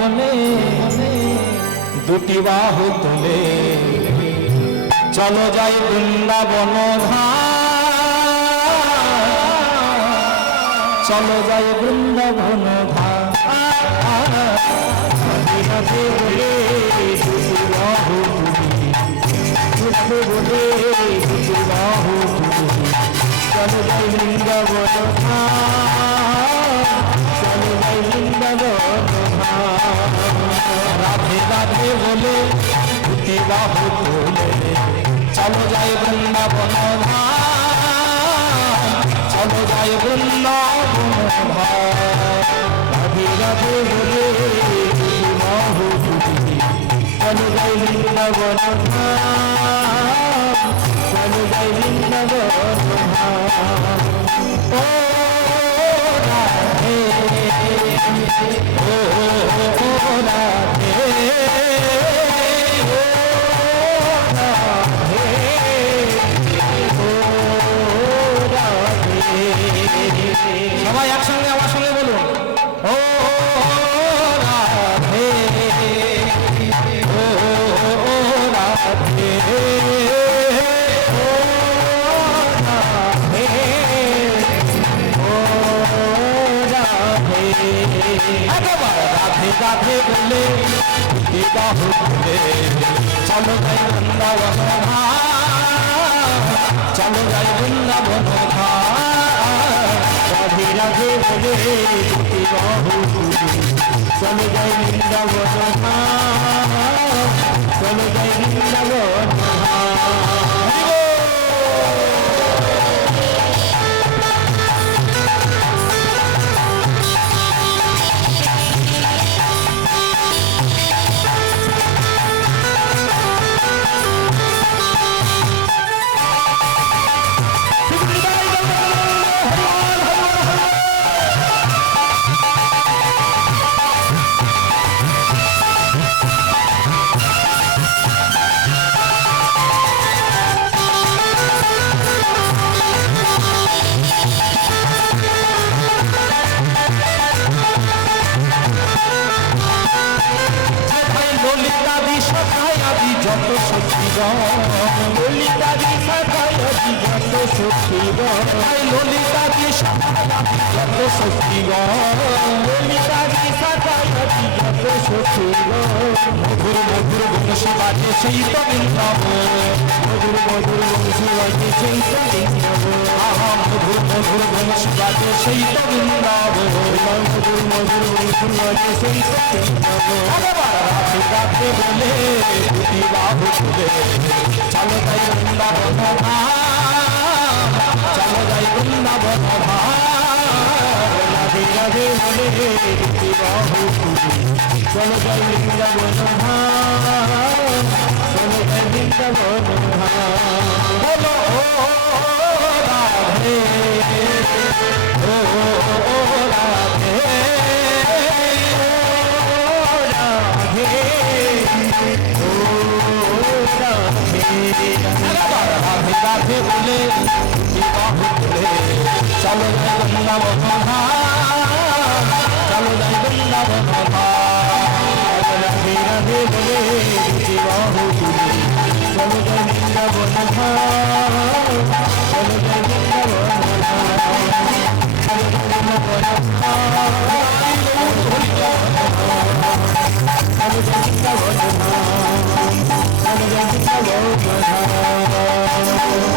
বলে দুটি বাহু তুলে চলো যাই বৃন্দাবন ধাম, চলো যাই বৃন্দাবন ধাম। রাধে বলে দুটি বাহু তুলে বলে দুটি বাহু তুলে চলো যাই বৃন্দাবন ধাম, চলো যাই বৃন্দাবন ধাম। রাধে রাধে বলে দুটি বাহু তুলে চলো যাই বৃন্দাবন ধাম, চলো যাই বৃন্দাবন ধাম। রাধে রাধে বলে দুটি বাহু তুলে চলো যাই বৃন্দাবন ধাম, চলো যাই বৃন্দাবন ধাম। ও রাধে ও রাধে সবাই একসঙ্গে আমার সঙ্গে বলুন, ও রাধে ও রাধে ও রাধে ও রাধে। রাধে রাধে বলে বাহু তুলে চলো যাই বৃন্দাবন ধাম, চলো যাই বৃন্দাবন ধাম। রাধে রাধে বলে বাহু তুলে চলো যাই বৃন্দাবন ধাম, চলো যাই বৃন্দাবন ধাম। যত সখীগণ ললিতাদি সখায়াদি যত সখীগণ, ললিতাদি সখায়াদি যত সখীগণ, ললিতাদি সখায়াদি যত সখীগণ। মধুর মধুর বংশী বাজে সেই তো বৃন্দাবন, মধুর মধুর বংশী বাজে সেই তো বৃন্দাবন। আহা মধুর মধুর বংশী বাজে সেই তো বৃন্দাবন, মধুর মধুর বংশী বাজে সেই তো বৃন্দাবন। রাধে রাধে বলে দুটি বাহু তুলে চলো যাই বৃন্দাবন ধাম, চলো যাই বৃন্দাবন ধাম। রাধে রাধে বলে দুটি বাহু তুলে চলো যাই বৃন্দাবন ধাম, চলো যাই বৃন্দাবন ধাম। বলো ও রাধে ও রাধে রাধে রাধে বলে বাহু তুলে চলো যাই বৃন্দাবন ধাম, চলো যাই বৃন্দাবন ধাম। রাধে রাধে বলে বাহু তুলে চলো যাই বৃন্দাবন ধাম, চলো যাই বৃন্দাবন ধাম, চলো যাই বৃন্দাবন ধাম, চলো যাই বৃন্দাবন ধাম।